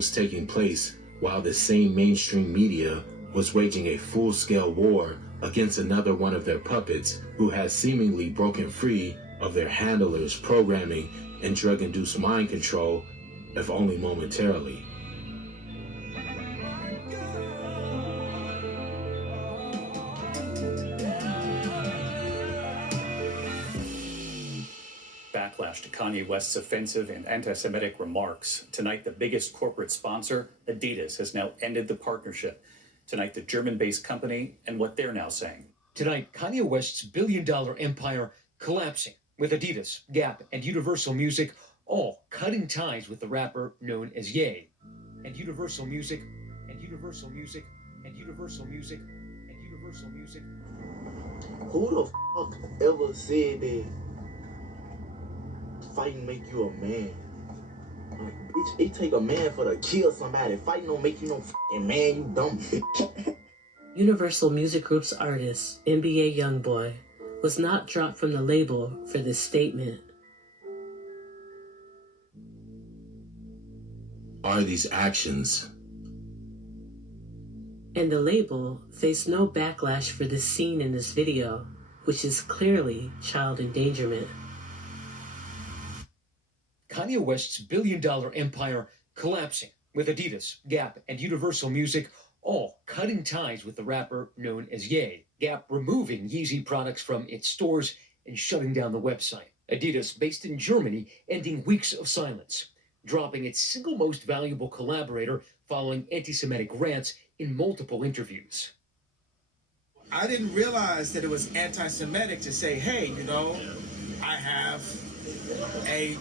was taking place while the same mainstream media was waging a full-scale war against another one of their puppets who has seemingly broken free of their handlers' programming and drug-induced mind control, if only momentarily. Backlash to Kanye West's offensive and anti-Semitic remarks. Tonight, the biggest corporate sponsor, Adidas, has now ended the partnership. Tonight, the German-based company and what they're now saying. Tonight, Kanye West's billion-dollar empire collapsing, with Adidas, Gap, and Universal Music all cutting ties with the rapper known as Ye. And Universal Music, and Universal Music, and Universal Music, and Universal Music. Who the fuck ever said that fighting make you a man? Like, bitch, it take a man for to kill somebody. Fighting don't make you no fucking man, you dumb bitch. Universal Music Group's artist, NBA Youngboy, was not dropped from the label for this statement. Are these actions? And the label faced no backlash for this scene in this video, which is clearly child endangerment. Kanye West's billion-dollar empire collapsing, with Adidas, Gap, and Universal Music all cutting ties with the rapper known as Ye. Gap removing Yeezy products from its stores and shutting down the website. Adidas, based in Germany, ending weeks of silence, dropping its single most valuable collaborator following anti-Semitic rants in multiple interviews. I didn't realize that it was anti-Semitic to say, hey, you know, I have a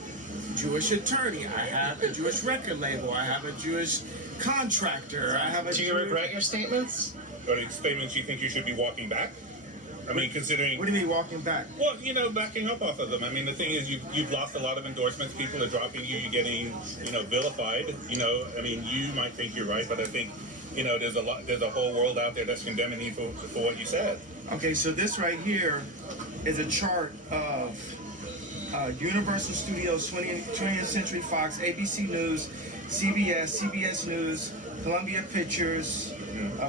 Jewish attorney, I have a Jewish record label, I have a Jewish contractor, I have a Do you regret your statements? Or the statements you think you should be walking back? I mean, considering... What do you mean walking back? Well, you know, backing up off of them. I mean, the thing is, you've lost a lot of endorsements. People are dropping you. You're getting, you know, vilified. You know, I mean, you might think you're right, but I think, you know, there's a whole world out there that's condemning you for what you said. Okay, so this right here is a chart of Universal Studios, 20th Century Fox, ABC News, CBS News, Columbia Pictures,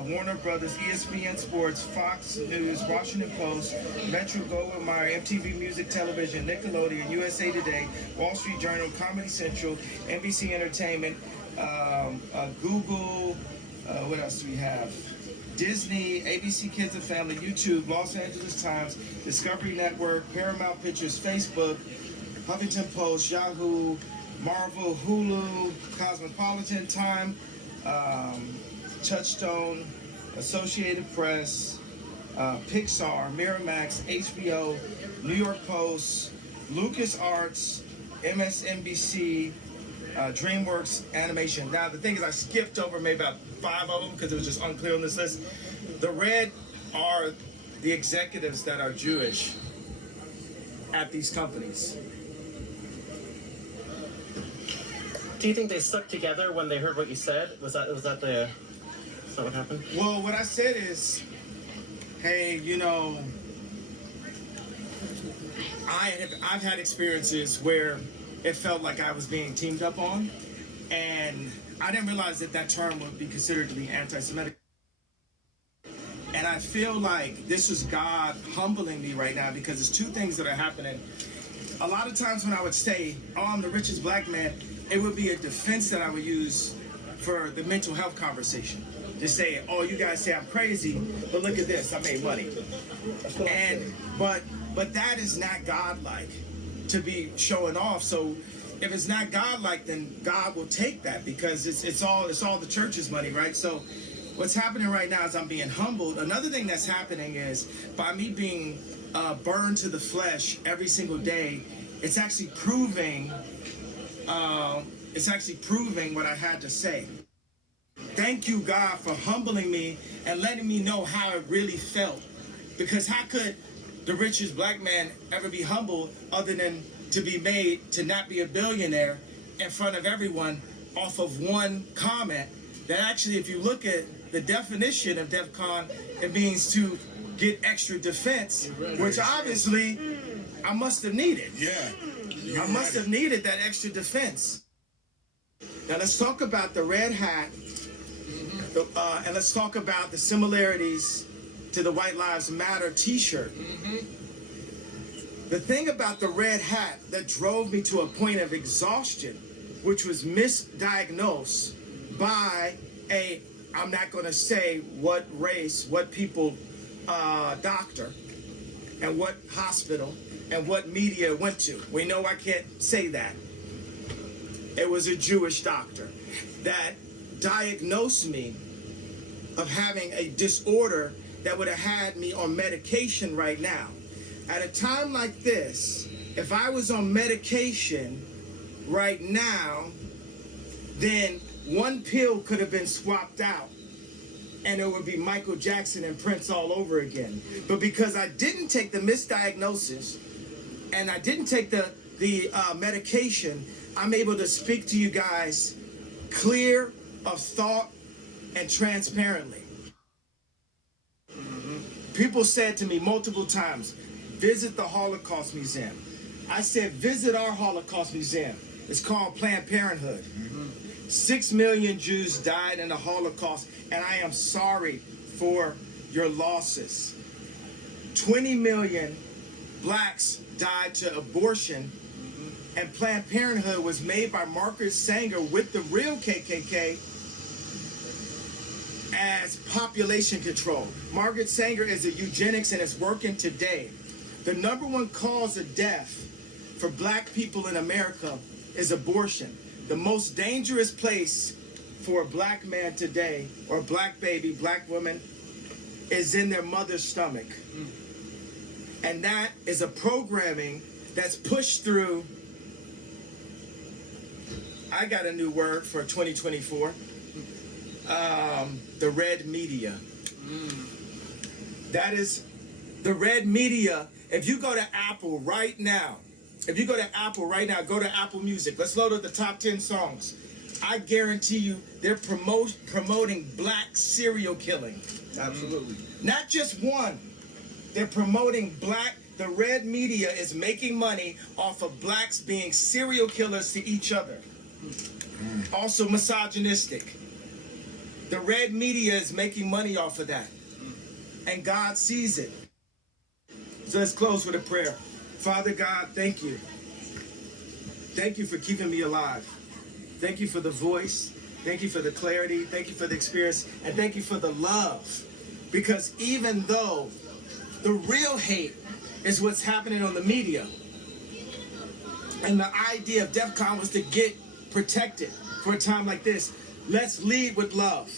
Warner Brothers, ESPN Sports, Fox News, Washington Post, Metro Goldwyn Mayer, MTV Music Television, Nickelodeon, USA Today, Wall Street Journal, Comedy Central, NBC Entertainment, Google, what else do we have? Disney, ABC Kids and Family, YouTube, Los Angeles Times, Discovery Network, Paramount Pictures, Facebook, Huffington Post, Yahoo, Marvel, Hulu, Cosmopolitan, Time, Touchstone, Associated Press, Pixar, Miramax, HBO, New York Post, LucasArts, MSNBC, DreamWorks Animation. Now, the thing is, I skipped over maybe about 5 of them because it was just unclear on this list. The red are the executives that are Jewish at these companies. Do you think they stuck together when they heard what you said? Is that what happened? Well, what I said is, hey, you know, I've had experiences where it felt like I was being teamed up on, and I didn't realize that term would be considered to be anti-Semitic. And I feel like this was God humbling me right now because there's two things that are happening. A lot of times when I would say, oh, I'm the richest black man, it would be a defense that I would use for the mental health conversation. Just say, oh, you guys say I'm crazy, but look at this, I made money. And but that is not godlike to be showing off. So if it's not godlike, then God will take that because it's all the church's money, right? So what's happening right now is I'm being humbled. Another thing that's happening is by me being burned to the flesh every single day, it's actually proving what I had to say. Thank you, God, for humbling me and letting me know how it really felt. Because how could the richest black man ever be humbled other than to be made to not be a billionaire in front of everyone off of one comment that actually, if you look at the definition of DEFCON, it means to get extra defense, which obviously I must have needed. Yeah. I must have needed that extra defense. Now let's talk about the red hat, and let's talk about the similarities to the White Lives Matter t-shirt. The thing about the red hat that drove me to a point of exhaustion, which was misdiagnosed by I'm not going to say what race, what people, doctor, and what hospital, and what media it went to. We know I can't say that. It was a Jewish doctor that diagnosed me of having a disorder that would have had me on medication right now. At a time like this, if I was on medication right now, then one pill could have been swapped out and it would be Michael Jackson and Prince all over again. But because I didn't take the misdiagnosis and I didn't take the medication, I'm able to speak to you guys clear of thought and transparently. People said to me multiple times, visit the Holocaust Museum. I said, visit our Holocaust Museum. It's called Planned Parenthood. 6 million Jews died in the Holocaust, and I am sorry for your losses. 20 million blacks died to abortion, and Planned Parenthood was made by Margaret Sanger with the real KKK as population control. Margaret Sanger is a eugenics and is working today. The number one cause of death for black people in America is abortion. The most dangerous place for a black man today, or a black baby, black woman, is in their mother's stomach. And that is a programming that's pushed through, I got a new word for 2024, the red media. That is the red media. If you go to Apple right now, go to Apple Music. Let's load up the top 10 songs. I guarantee you they're promoting black serial killing. Absolutely. Not just one. They're promoting black. The red media is making money off of blacks being serial killers to each other. Also misogynistic. The red media is making money off of that. And God sees it. So let's close with a prayer. Father God, thank you. Thank you for keeping me alive. Thank you for the voice. Thank you for the clarity. Thank you for the experience. And thank you for the love. Because even though the real hate is what's happening on the media, and the idea of DEF CON was to get protected for a time like this, let's lead with love.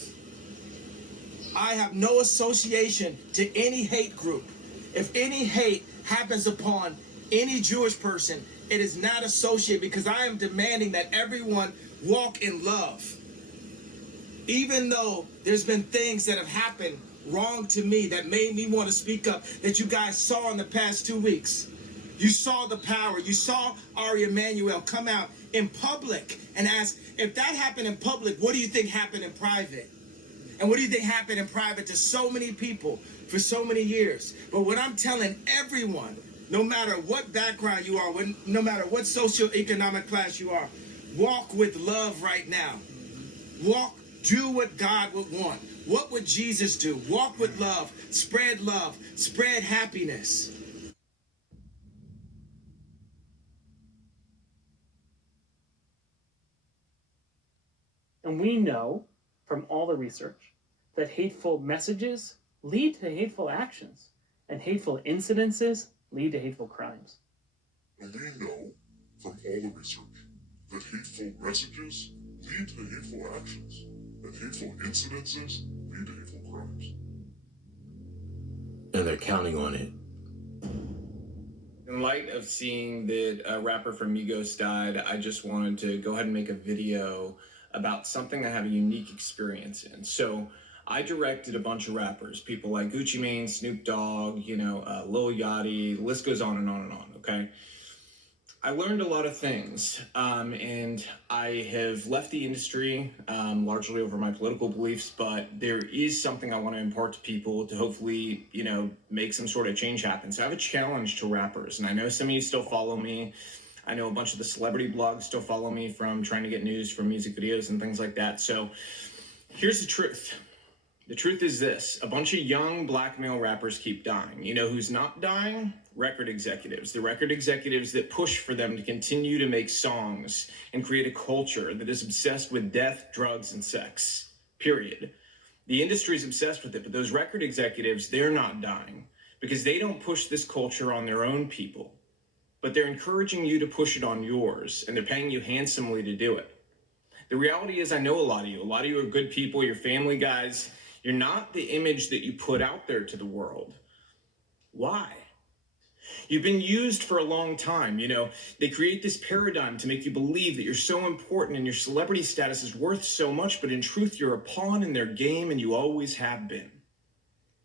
I have no association to any hate group. If any hate happens upon any Jewish person, it is not associated, because I am demanding that everyone walk in love. Even though there's been things that have happened wrong to me that made me want to speak up, that you guys saw in the past 2 weeks. You saw the power. You saw Ari Emanuel come out in public and ask, if that happened in public, what do you think happened in private? And what do you think happened in private to so many people for so many years? But what I'm telling everyone, no matter what background you are, no matter what socioeconomic class you are, walk with love right now. Do what God would want. What would Jesus do? Walk with love, spread happiness. And we know from all the research that hateful messages lead to hateful actions, and hateful incidences lead to hateful crimes. And we know from all the research that hateful messages lead to hateful actions, and hateful incidences lead to hateful crimes. And they're counting on it. In light of seeing that a rapper from Migos died, I just wanted to go ahead and make a video about something I have a unique experience in. So I directed a bunch of rappers, people like Gucci Mane, Snoop Dogg, Lil Yachty, the list goes on and on and on, okay? I learned a lot of things, and I have left the industry largely over my political beliefs, but there is something I want to impart to people to hopefully, make some sort of change happen. So I have a challenge to rappers, and I know some of you still follow me. I know a bunch of the celebrity blogs still follow me from trying to get news from music videos and things like that. So here's the truth. The truth is this: a bunch of young black male rappers keep dying. You know who's not dying? Record executives. The record executives that push for them to continue to make songs and create a culture that is obsessed with death, drugs, and sex. Period. The industry is obsessed with it, but those record executives, they're not dying because they don't push this culture on their own people, but they're encouraging you to push it on yours, and they're paying you handsomely to do it. The reality is, I know a lot of you. A lot of you are good people. You're family guys. You're not the image that you put out there to the world. Why? You've been used for a long time. You know, they create this paradigm to make you believe that you're so important and your celebrity status is worth so much, but in truth, you're a pawn in their game and you always have been.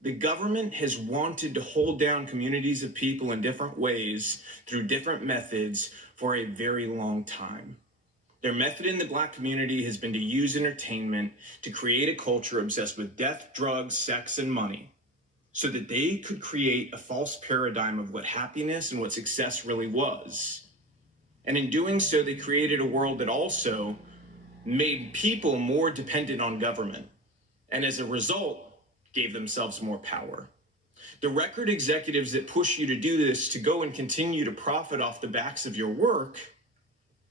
The government has wanted to hold down communities of people in different ways through different methods for a very long time. Their method in the black community has been to use entertainment to create a culture obsessed with death, drugs, sex, and money so that they could create a false paradigm of what happiness and what success really was. And in doing so, they created a world that also made people more dependent on government, and as a result, gave themselves more power. The record executives that push you to do this, to go and continue to profit off the backs of your work,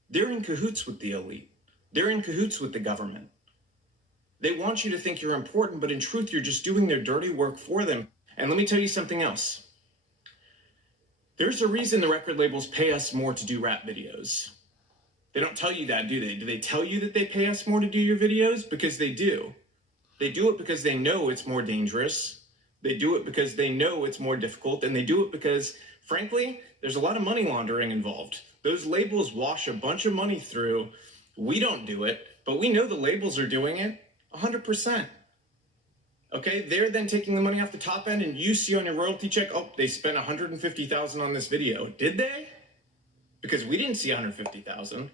they're in cahoots with the elite. They're in cahoots with the government. They want you to think you're important, but in truth, you're just doing their dirty work for them. And let me tell you something else. There's a reason the record labels pay us more to do rap videos. They don't tell you that, do they? Do they tell you that they pay us more to do your videos? Because they do. They do it because they know it's more dangerous. They do it because they know it's more difficult. And they do it because, frankly, there's a lot of money laundering involved. Those labels wash a bunch of money through. We don't do it, but we know the labels are doing it 100%. Okay, they're then taking the money off the top end, and you see on your royalty check, oh, they spent $150,000 on this video. Did they? Because we didn't see $150,000.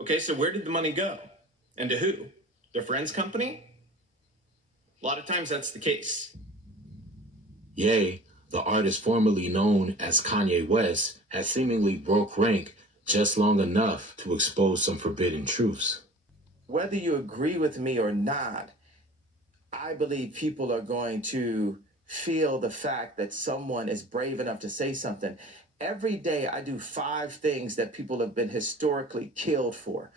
Okay, so where did the money go? And to who? Their friend's company? A lot of times that's the case. Ye, the artist formerly known as Kanye West, has seemingly broke rank just long enough to expose some forbidden truths. Whether you agree with me or not, I believe people are going to feel the fact that someone is brave enough to say something. Every day I do 5 things that people have been historically killed for.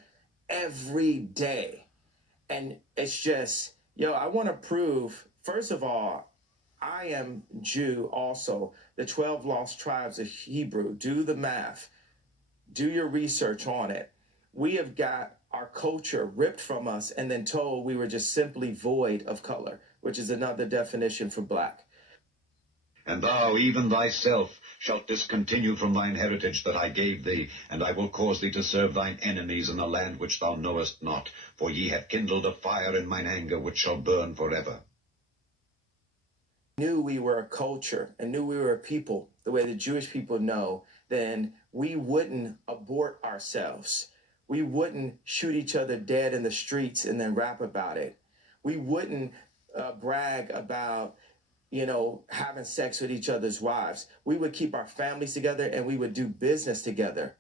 Every day. And it's just, I want to prove, first of all, I am Jew also. The 12 lost tribes of Hebrew. Do the math. Do your research on it. We have got our culture ripped from us and then told we were just simply void of color, which is another definition for black. And thou, even thyself, shalt discontinue from thine heritage that I gave thee, and I will cause thee to serve thine enemies in a land which thou knowest not, for ye have kindled a fire in mine anger which shall burn forever. Knew we were a culture and knew we were a people, the way the Jewish people know, then we wouldn't abort ourselves. We wouldn't shoot each other dead in the streets and then rap about it. We wouldn't brag about, having sex with each other's wives. We would keep our families together and we would do business together.